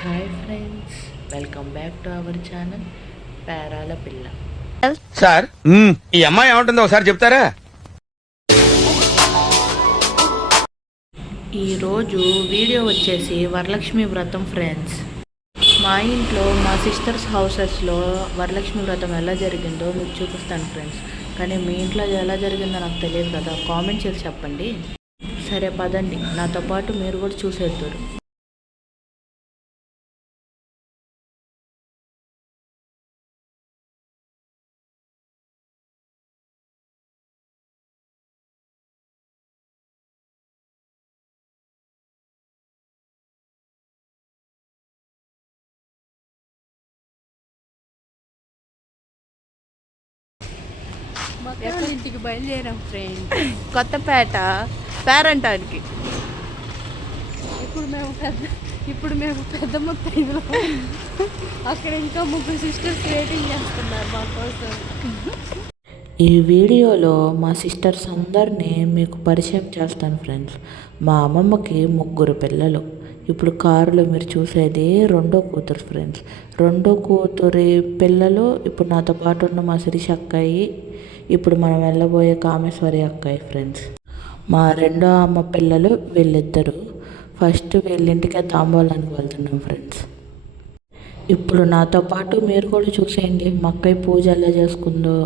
Hi friends, welcome back to our channel Perala పిల్ల. Sir ఈ అమ్మాయి ఏమంటుందో ఒకసారి చెప్తారా? ఈరోజు వీడియో వచ్చేసి వరలక్ష్మి వ్రతం ఫ్రెండ్స్. మా ఇంట్లో మా సిస్టర్స్ హౌసెస్లో వరలక్ష్మి వ్రతం ఎలా జరిగిందో మీకు చూపిస్తాను ఫ్రెండ్స్. కానీ మీ ఇంట్లో ఎలా జరిగిందో నాకు తెలియదు కదా, కామెంట్ చేసి చెప్పండి. సరే పదండి, నాతో పాటు మీరు కూడా చూసేద్దరు. ఇంటికి బయలుదేరాం ఫ్రెండ్, కొత్తపేట పేరంటానికి. ఇప్పుడు మేము పెద్ద మొత్తంలో అక్కడ ఇంకా ముగ్గురు సిస్టర్స్ వెయిటింగ్ చేస్తున్నారు మా కోసం. ఈ వీడియోలో మా సిస్టర్స్ అందరినీ మీకు పరిచయం చేస్తాను ఫ్రెండ్స్. మా అమ్మమ్మకి 3 పిల్లలు. ఇప్పుడు కారులో మీరు చూసేది రెండో కూతురు ఫ్రెండ్స్. రెండో కూతురి పిల్లలు ఇప్పుడు నాతో పాటు ఉన్న మా శిరీష అక్కాయి, ఇప్పుడు మనం వెళ్ళబోయే కామేశ్వరి అక్కాయి ఫ్రెండ్స్. మా రెండో అమ్మ పిల్లలు వీళ్ళిద్దరు. ఫస్ట్ వీళ్ళింటికే తాంబూలానికి వెళ్తున్నాం ఫ్రెండ్స్. ఇప్పుడు నాతో పాటు మీరు కూడా చూసేయండి, మా అక్కయ్య పూజ ఎలా చేసుకుందో,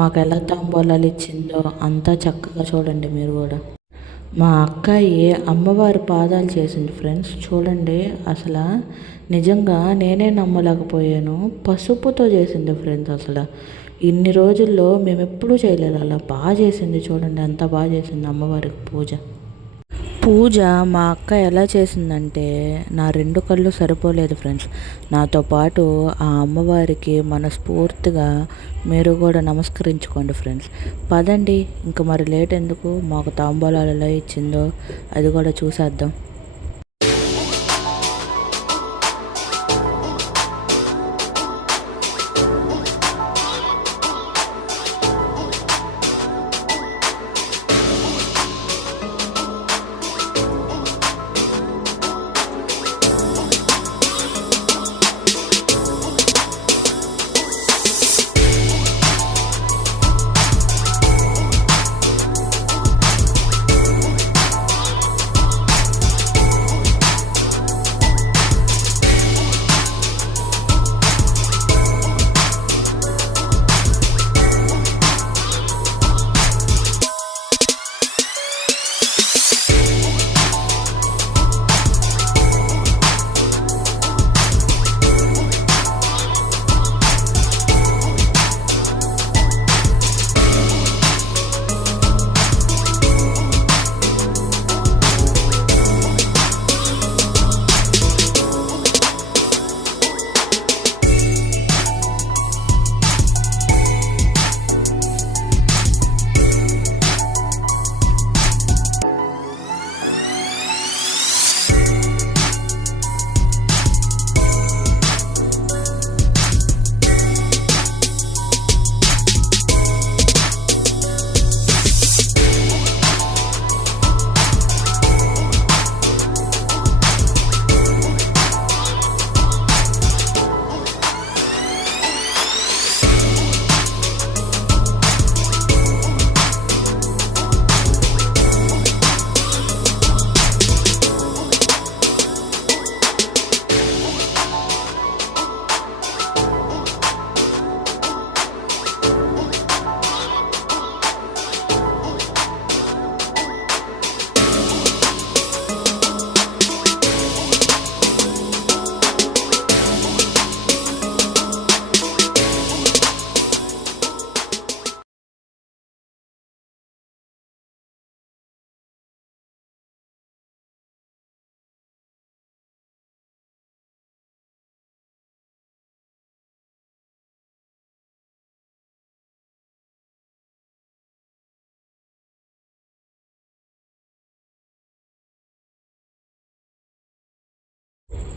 మాకు ఎలా తాంబూలాలు ఇచ్చిందో అంతా చక్కగా చూడండి మీరు కూడా. మా అక్కయ్య అమ్మవారి పాదాలు చేసింది ఫ్రెండ్స్. చూడండి, అసలు నిజంగా నేనే నమ్మలేకపోయాను. పసుపుతో చేసింది ఫ్రెండ్స్. అసలు ఇన్ని రోజుల్లో మేము ఎప్పుడూ చేయలేదు, అలా బాగా చేసింది. చూడండి ఎంత బాగా చేసింది అమ్మవారికి పూజ. మా అక్క ఎలా చేసిందంటే నా 2 కళ్ళు సరిపోలేదు ఫ్రెండ్స్. నాతో పాటు ఆ అమ్మవారికి మనస్ఫూర్తిగా మీరు కూడా నమస్కరించుకోండి ఫ్రెండ్స్. పదండి, ఇంకా మరి లేట్ ఎందుకు, మాకు తాంబూలాలు ఎలా ఇచ్చిందో అది కూడా చూసేద్దాం.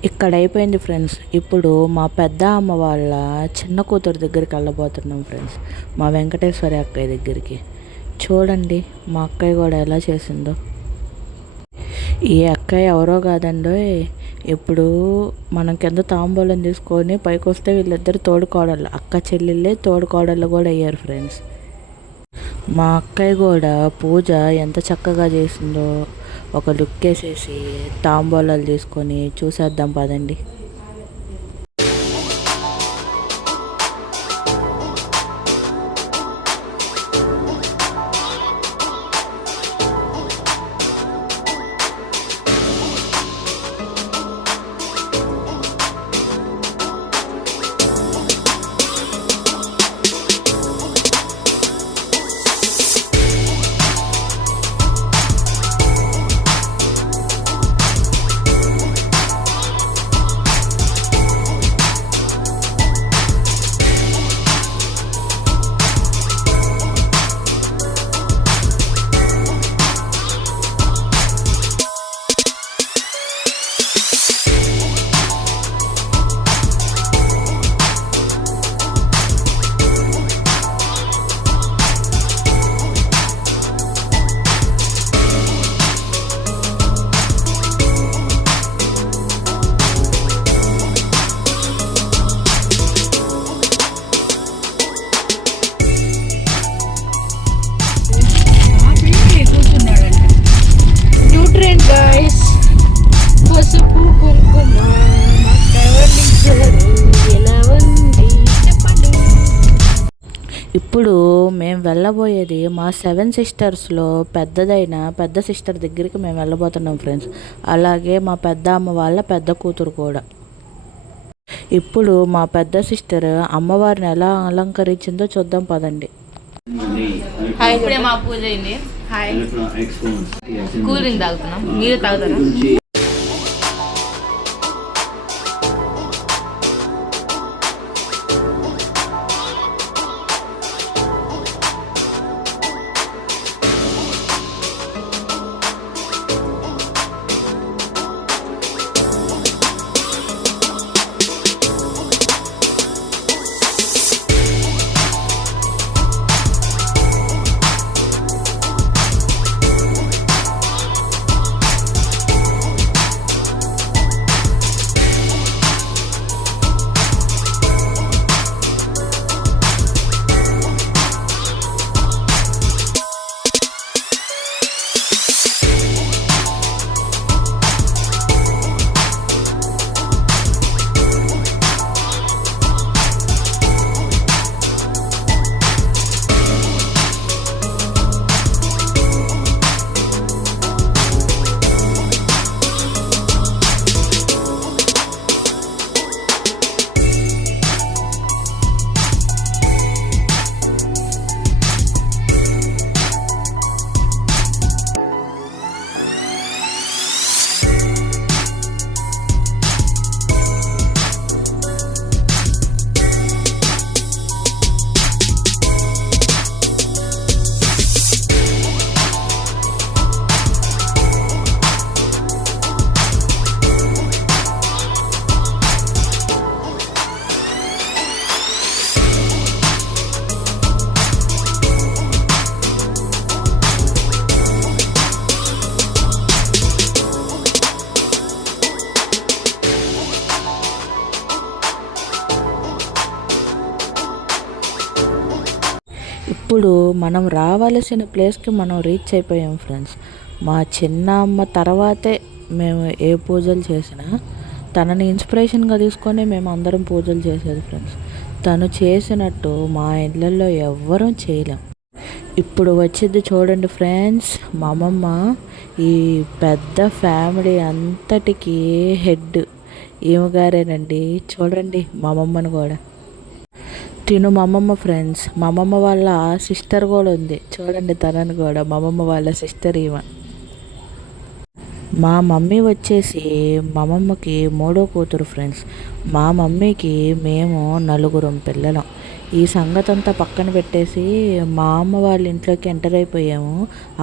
ఇక్కడ అయిపోయింది ఫ్రెండ్స్. ఇప్పుడు మా పెద్ద అమ్మ వాళ్ళ చిన్న కూతురు దగ్గరికి వెళ్ళబోతున్నాం ఫ్రెండ్స్, మా వెంకటేశ్వరి అక్కయ్య దగ్గరికి. చూడండి మా అక్కయ్య కూడా ఎలా చేసిందో. ఈ అక్కయ్య ఎవరో కాదండో, ఇప్పుడు మనం కింద తాంబూలం తీసుకొని పైకి వస్తే వీళ్ళిద్దరు తోడుకోడళ్ళు, అక్క చెల్లెళ్ళే తోడుకోడళ్ళు కూడా అయ్యారు ఫ్రెండ్స్. మా అక్కయ్య కూడా పూజ ఎంత చక్కగా చేసిందో ఒక లుక్ వేసేసి తాంబూలాలు తీసుకొని చూసేద్దాం పదండి. న్యూట్రియంట్ గైస్, పసుపు కుంకుమ ఎలా ఉంది చెప్పండి. ఇప్పుడు మేము వెళ్ళబోయేది మా 7 సిస్టర్స్లో పెద్ద సిస్టర్ దగ్గరికి మేము వెళ్ళబోతున్నాం ఫ్రెండ్స్. అలాగే మా పెద్ద అమ్మ వాళ్ళ పెద్ద కూతురు కూడా. ఇప్పుడు మా పెద్ద సిస్టర్ అమ్మవారిని ఎలా అలంకరించిందో చూద్దాం పదండి. ఇప్పుడే మా పూజ అయింది. హాయ్, కూల్ డ్రింక్ తాగుతున్నాం. మీరు తాగుతారా? ఇప్పుడు మనం రావాల్సిన ప్లేస్కి మనం రీచ్ అయిపోయాం ఫ్రెండ్స్. మా చిన్న అమ్మ తర్వాతే మేము ఏ పూజలు చేసినా తనని ఇన్స్పిరేషన్గా తీసుకొని మేము అందరం పూజలు చేసేది ఫ్రెండ్స్. తను చేసినట్టు మా ఇళ్ళల్లో ఎవ్వరూ చేయలేం. ఇప్పుడు వచ్చింది చూడండి ఫ్రెండ్స్, మా అమ్మమ్మ ఈ పెద్ద ఫ్యామిలీ అంతటికీ హెడ్ ఈమె గారేనండి. చూడండి మా అమ్మమ్మని కూడా. తిను మా అమ్మమ్మ ఫ్రెండ్స్. మా అమ్మమ్మ వాళ్ళ సిస్టర్ కూడా ఉంది చూడండి, తనని కూడా మా అమ్మమ్మ వాళ్ళ సిస్టర్ ఈమె. మా మమ్మీ వచ్చేసి మా అమ్మమ్మకి 3వ కూతురు ఫ్రెండ్స్. మా మమ్మీకి మేము 4 పిల్లలం. ఈ సంగతి అంతా పక్కన పెట్టేసి మా అమ్మ వాళ్ళ ఇంట్లోకి ఎంటర్ అయిపోయాము.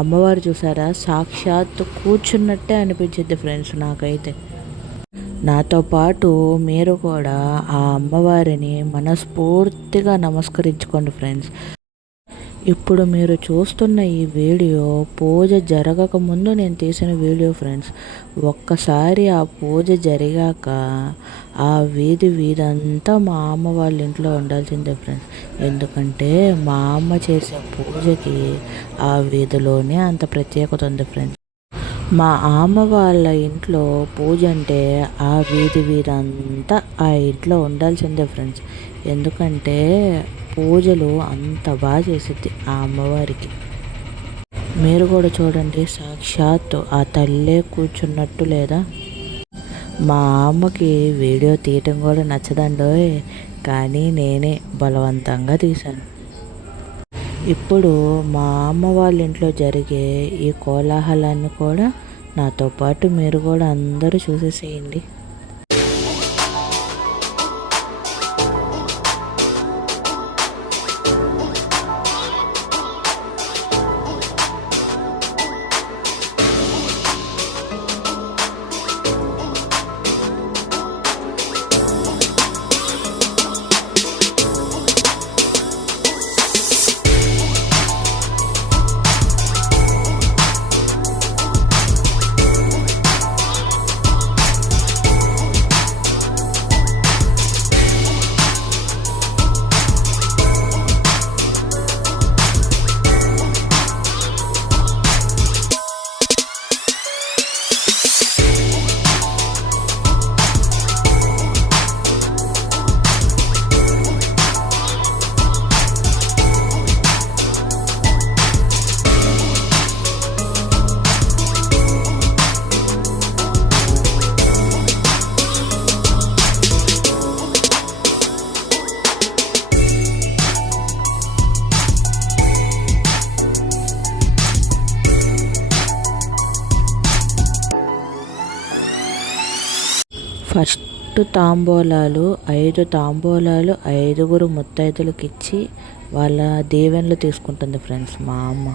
అమ్మవారు చూసారా, సాక్షాత్తు కూర్చున్నట్టే అనిపించింది ఫ్రెండ్స్ నాకైతే. నాతో పాటు మీరు కూడా ఆ అమ్మవారిని మనస్ఫూర్తిగా నమస్కరించుకోండి ఫ్రెండ్స్. ఇప్పుడు మీరు చూస్తున్న ఈ వీడియో పూజ జరగక ముందు నేను తీసిన వీడియో ఫ్రెండ్స్. ఒక్కసారి ఆ పూజ జరిగాక ఆ వీధంతా మా అమ్మ వాళ్ళ ఇంట్లో ఉండాల్సిందే ఫ్రెండ్స్. ఎందుకంటే మా అమ్మ చేసే పూజకి ఆ వీధిలోనే అంత ప్రత్యేకత ఉంది ఫ్రెండ్స్. మా అమ్మ వాళ్ళ ఇంట్లో పూజ అంటే ఆ వీధంతా ఆ ఇంట్లో ఉండాల్సిందే ఫ్రెండ్స్. ఎందుకంటే పూజలు అంత బాగా చేసిద్ది ఆ అమ్మవారికి. మీరు కూడా చూడండి, సాక్షాత్తు ఆ తల్లే కూర్చున్నట్టు లేదా. మా అమ్మకి వీడియో తీయటం కూడా నచ్చదండోయ్, కానీ నేనే బలవంతంగా తీశాను. ఇప్పుడు మా అమ్మ వాళ్ళ ఇంట్లో జరిగే ఈ కోలాహలాన్ని కూడా నాతో పాటు మీరు కూడా అందరూ చూసేసేయండి. ఫస్ట్ తాంబూలాలు 5 తాంబూలాలు 5గురు ముత్తైదులకు ఇచ్చి వాళ్ళ దీవెనలు తీసుకుంటుంది ఫ్రెండ్స్ మా అమ్మ.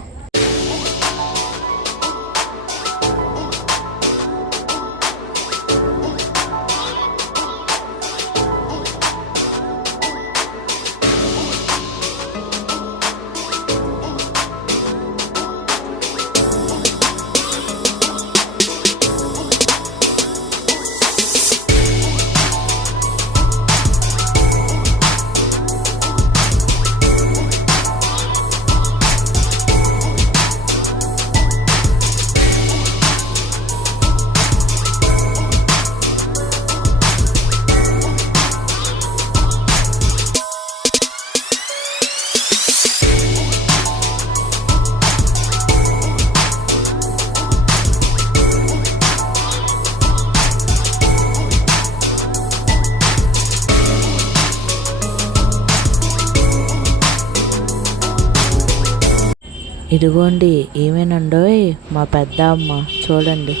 ఇదిగోండి ఏమేనండోయ్ మా పెద్ద అమ్మ. చూడండి,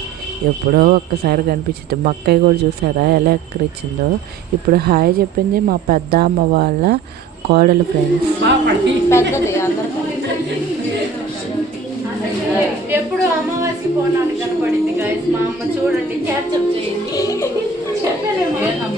ఎప్పుడో ఒక్కసారి కనిపించింది. మా అక్కయ్య కూడా చూసారా ఎలా ఎక్కరిచ్చిందో. ఇప్పుడు హాయ్ చెప్పింది మా పెద్ద అమ్మ వాళ్ళ కోడలు ఫ్రెండ్స్. ఎప్పుడు అమావాస్య పోనాడు కనపడింది గైస్. మా అమ్మ చూడండి, క్యాప్చప్ చేయండి. చెప్పలేము.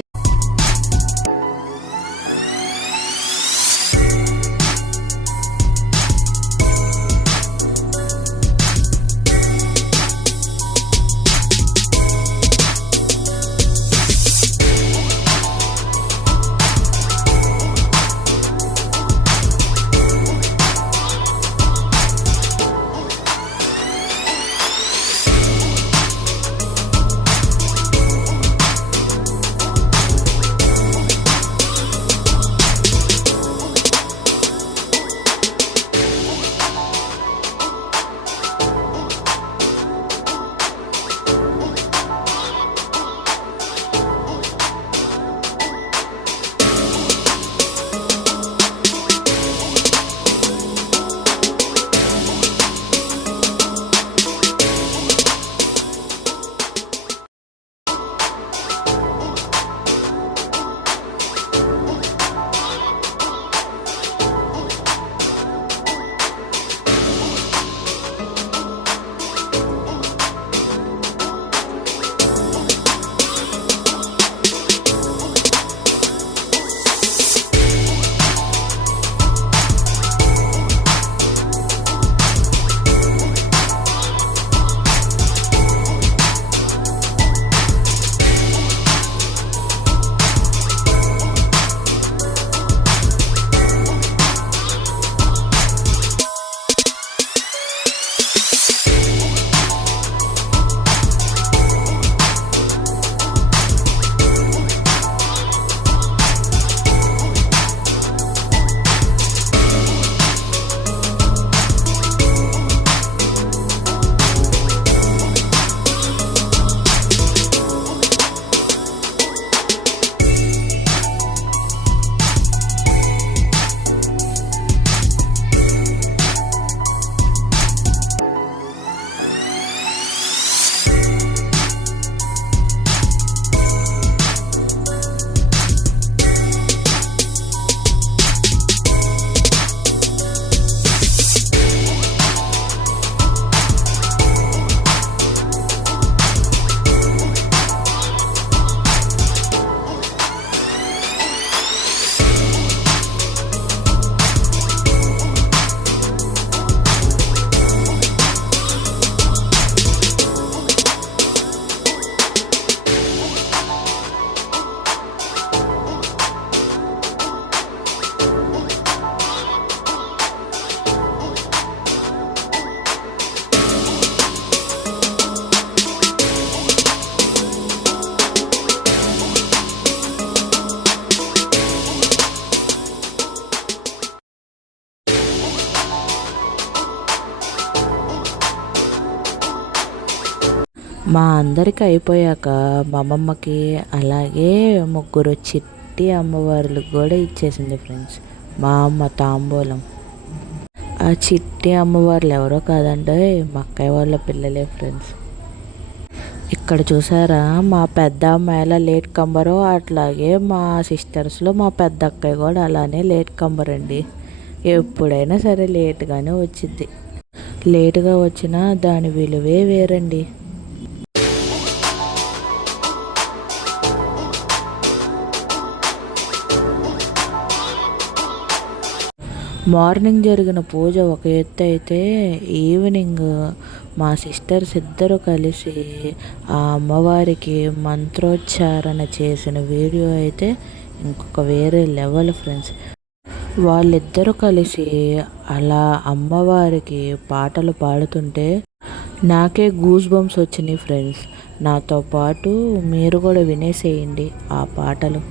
మా అందరికి అయిపోయాక మా అమ్మమ్మకి అలాగే 3 చిట్టి అమ్మవార్లకు కూడా ఇచ్చేసింది ఫ్రెండ్స్ మా అమ్మ తాంబూలం. ఆ చిట్టి అమ్మవార్లు ఎవరో కాదండి, మా అక్కయ్య వాళ్ళ పిల్లలే ఫ్రెండ్స్. ఇక్కడ చూసారా మా పెద్ద అమ్మాయి ఎలా లేట్ కమ్మరో, అట్లాగే మా సిస్టర్స్లో మా పెద్ద అక్కయ్య కూడా అలానే లేట్ కమ్మర్ అండి. ఎప్పుడైనా సరే లేట్గానే వచ్చింది. లేటుగా వచ్చినా దాని విలువే వేరండి. మార్నింగ్ జరిగిన పూజ ఒక ఎత్తు అయితే, ఈవినింగ్ మా సిస్టర్స్ ఇద్దరు కలిసి ఆ అమ్మవారికి మంత్రోచ్చారణ చేసిన వీడియో అయితే ఇంకొక వేరే లెవెల్ ఫ్రెండ్స్. వాళ్ళిద్దరూ కలిసి అలా అమ్మవారికి పాటలు పాడుతుంటే నాకే గూస్ బంప్స్ వచ్చినాయి ఫ్రెండ్స్. నాతో పాటు మీరు కూడా వినేసేయండి ఆ పాటలు.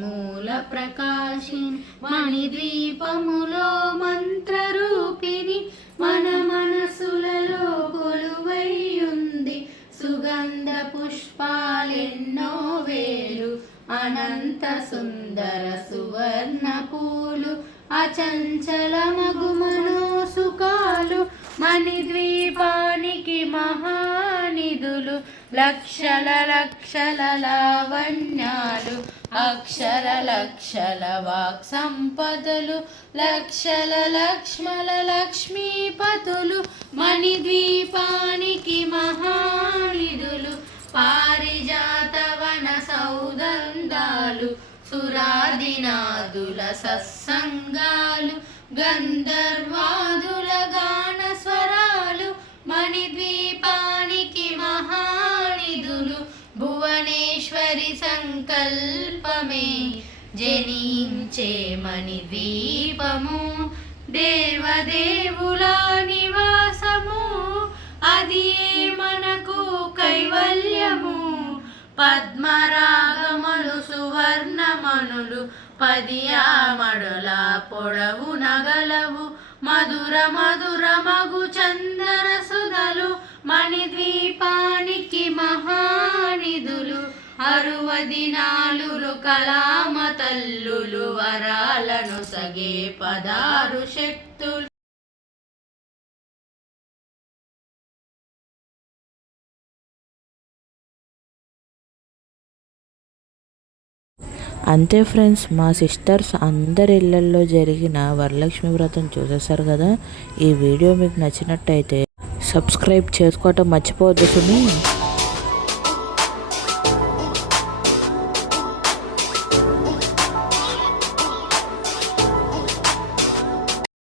మూల ప్రకాశిని మణిద్వీపములో మంత్రరూపిణి మన మనసులలో కొలువైయుంది. సుగంధ పుష్పాలెన్నో వేలు అనంత సుందర సువర్ణ పూలు అచంచల మగుమనో సుఖాలు. మణిద్వీపానికి మహానిధులు లక్షల లక్షల లావణ్యాలు. అక్షర లక్షల వాక్ సంపదలు లక్షల లక్ష్మల లక్ష్మీపతులు. మణిద్వీపానికి మహానిధులు పారిజాతవన సౌదందాలు. సురాదినాదుల సత్సంగాలు గంధర్వాదుల గాన స్వరాలు. మణిద్వీపానికి మహానిధులు భువనేశ్వరి సంకల్పమే జనించే మణిద్వీపము. దేవదేవుల నివాసము అది మనకు కైవల్యము. పద్మరాగములు సువర్ణమణులు 10 ఆమడుల పొడవు నగలవు. మధుర మధుర మగు చందర సుధలు మణిద్వీపానికి మహానిధులు. 64 కళామ తల్లులు వరాలను సగే 16 శక్తులు. అంతే ఫ్రెండ్స్, మా సిస్టర్స్ అందరి ఇళ్ళల్లో జరిగిన వరలక్ష్మి వ్రతం చూసేశారు కదా. ఈ వీడియో మీకు నచ్చినట్టయితే సబ్స్క్రైబ్ చేసుకోవటం మర్చిపోవద్దు సుమి.